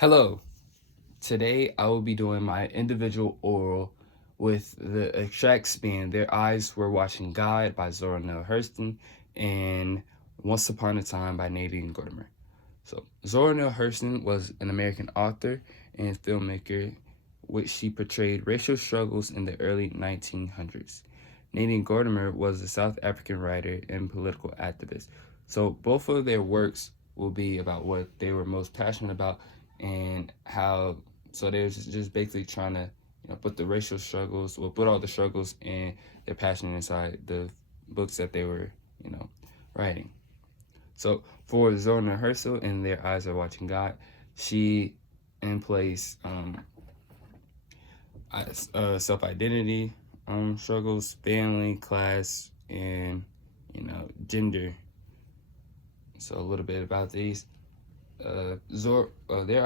Hello, today I will be doing my individual oral with the exact span. Their Eyes Were Watching God by Zora Neale Hurston and Once Upon a Time by Nadine Gordimer. So, Zora Neale Hurston was an American author and filmmaker, which she portrayed racial struggles in the early 1900s. Nadine Gordimer was a South African writer and political activist. So, both of their works will be about what they were most passionate about and how. So they're just basically trying to, put the racial struggles, put all the struggles and their passion inside the books that they were, writing. So for Zora Herschel and Their Eyes Are Watching God, she emplays self-identity struggles, family, class, and gender. So a little bit about these. Their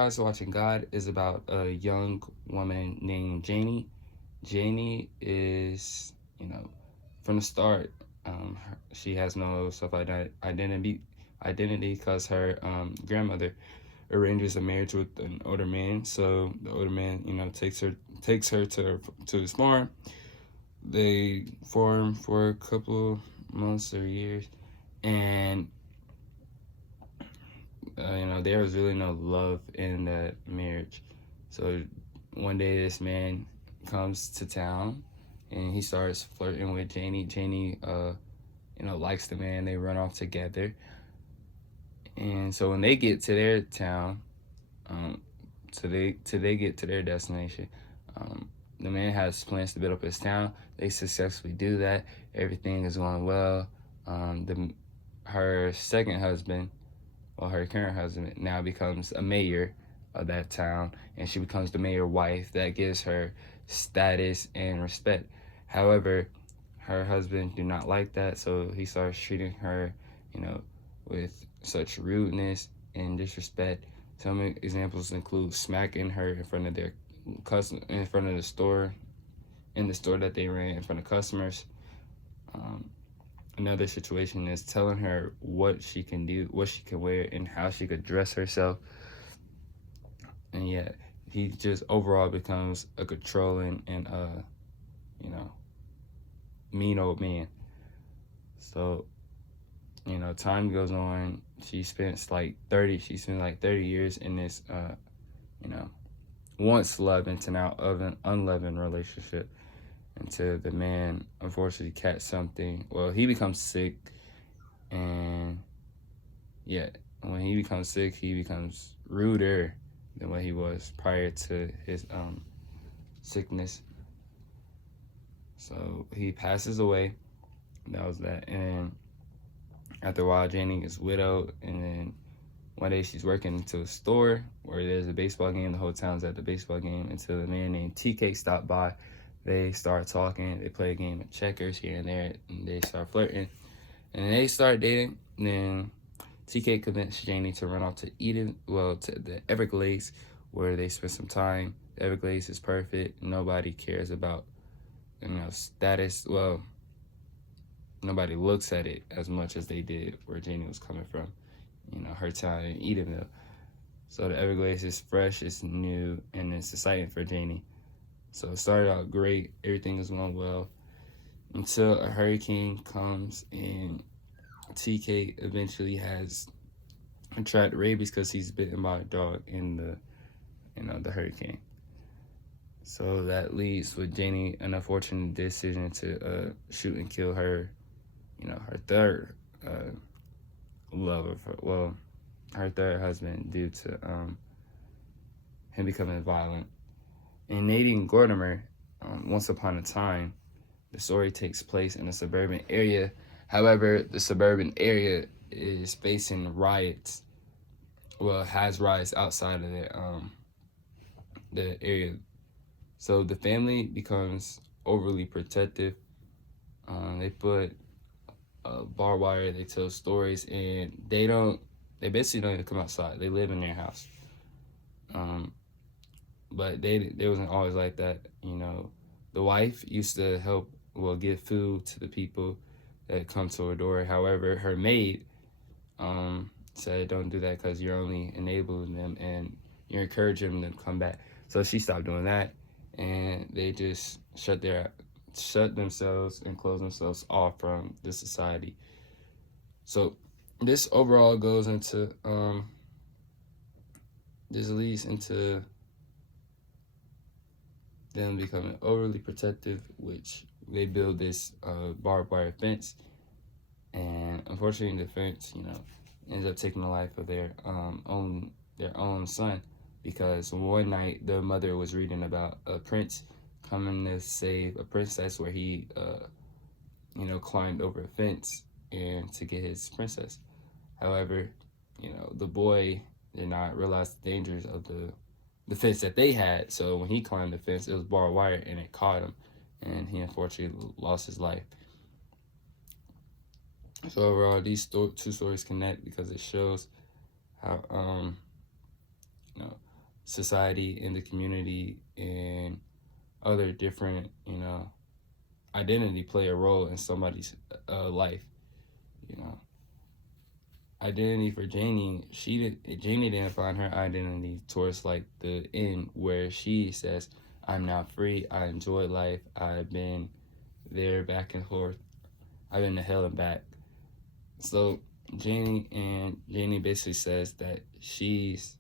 Eyes Are Watching God is about a young woman named Janie. Janie is, from the start, she has no self-identity because her grandmother arranges a marriage with an older man. So the older man, takes her to his farm. They form for a couple months or years, and there was really no love in that marriage. So one day this man comes to town and he starts flirting with Janie. Janie, likes the man. They run off together. And so when they get to their town, they get to their destination, the man has plans to build up his town. They successfully do that. Everything is going well. Her second husband, her current husband, now becomes a mayor of that town, and she becomes the mayor wife. That gives her status and respect. However, her husband do not like that, so he starts treating her, with such rudeness and disrespect. Some examples include smacking her in front of in front of the store, in the store that they ran, in front of customers. Another situation is telling her what she can do, what she can wear, and how she could dress herself. And yeah, he just overall becomes a controlling and mean old man. So, time goes on. She spent like 30 years in this once loving to now of an unloving relationship, until the man unfortunately catch something. Well, he becomes sick, and yeah, when he becomes sick, he becomes ruder than what he was prior to his sickness. So he passes away. That was that. And after a while, Janie is widowed, and then one day she's working into a store where there's a baseball game. The whole town's at the baseball game until a man named TK stopped by. They start talking. They play a game of checkers here and there, and they start flirting. And they start dating. And then TK convinced Janie to run off to to the Everglades, where they spend some time. The Everglades is perfect. Nobody cares about, status. Well, nobody looks at it as much as they did where Janie was coming from, her town in Edenville. So the Everglades is fresh, it's new, and it's exciting for Janie. So it started out great. Everything is going well until a hurricane comes, and TK eventually has contracted rabies because he's bitten by a dog in the hurricane. So that leads with Janie an unfortunate decision to shoot and kill her, her third love of her third husband, due to him becoming violent. In Nadine Gordimer, Once Upon a Time, the story takes place in a suburban area. However, the suburban area is facing riots. Well, it has riots outside of the area. So the family becomes overly protective. They put barbed wire. They tell stories, and they basically don't even come outside. They live in their house. But they wasn't always like that. The wife used to help, give food to the people that come to her door. However, her maid said, "Don't do that because you're only enabling them, and you're encouraging them to come back. So she stopped doing that, and they just shut themselves and close themselves off from the society. So this overall goes into this leads into them becoming overly protective, which they build this barbed wire fence, and unfortunately the fence, ends up taking the life of their own son, because one night the mother was reading about a prince coming to save a princess, where he climbed over a fence and to get his princess. However, the boy did not realize the dangers of the fence that they had. So when he climbed the fence, it was barbed wire and it caught him, and he unfortunately lost his life. So overall, these two stories connect because it shows how society and the community and other different identity play a role in somebody's life. Identity for Janie, Janie didn't find her identity towards like the end, where she says, I'm now free, I enjoy life, I've been there back and forth, I've been to hell and back. So Janie basically says that she's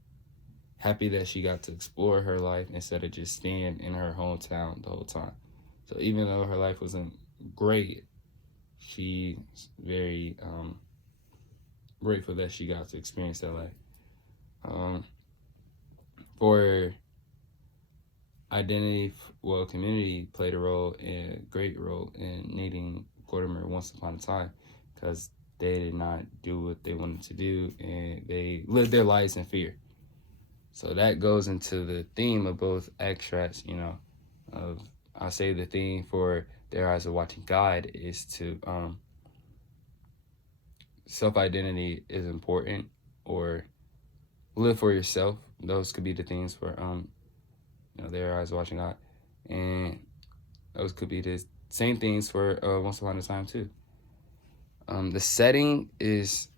happy that she got to explore her life instead of just staying in her hometown the whole time. So even though her life wasn't great, she's very grateful that she got to experience that life. For identity, community played a great role in needing Gordimer once upon a time, because they did not do what they wanted to do, and they lived their lives in fear. So that goes into the theme of both extracts, I say the theme for Their Eyes Are Watching God is to self-identity is important, or live for yourself. Those could be the things for Their Eyes Watching God, and those could be the same things for Once Upon a Time too. The setting is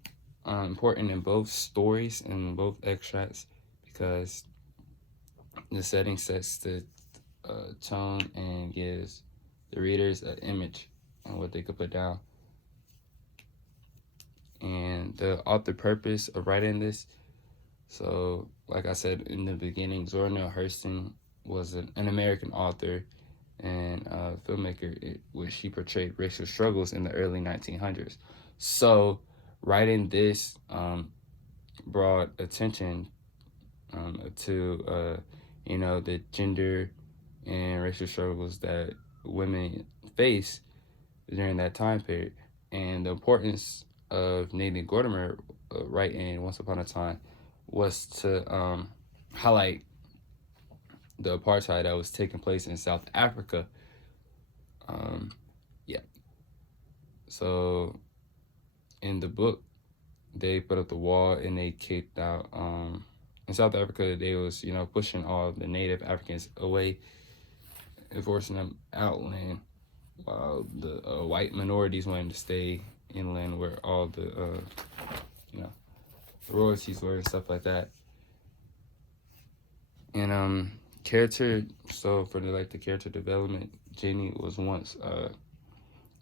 important in both stories and both extracts, because the setting sets the tone and gives the readers an image on what they could put down. And the author purpose of writing this, so like I said in the beginning, Zora Neale Hurston was an American author and filmmaker, which she portrayed racial struggles in the early 1900s. So writing this brought attention to the gender and racial struggles that women face during that time period, and the importance of Nadine Gordimer writing Once Upon a Time was to highlight the apartheid that was taking place in South Africa. So in the book, they put up the wall and they kicked out. In South Africa, they was pushing all the Native Africans away and forcing them outland, while the white minorities wanted to stay inland, where all the royalties were and stuff like that. And character, so for the character development, Janie was once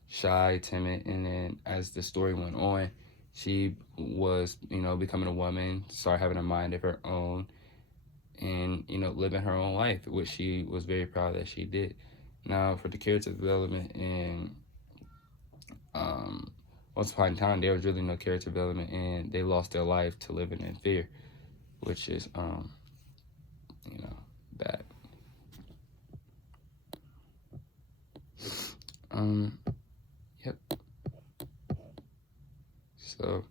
shy, timid, and then as the story went on, she was becoming a woman, started having a mind of her own, and living her own life, which she was very proud that she did. Now for the character development in Once Upon a Time, there was really no character development, and they lost their life to living in fear, which is bad. Yep. So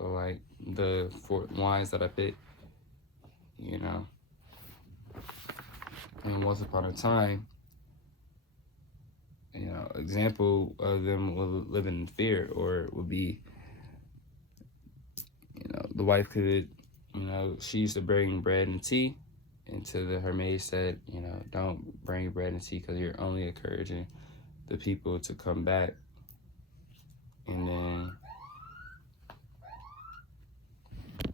like the 4 lines that I picked, and Once Upon a Time, example of them living in fear, or would be, the wife could, she used to bring bread and tea, and her maid said, don't bring bread and tea because you're only encouraging the people to come back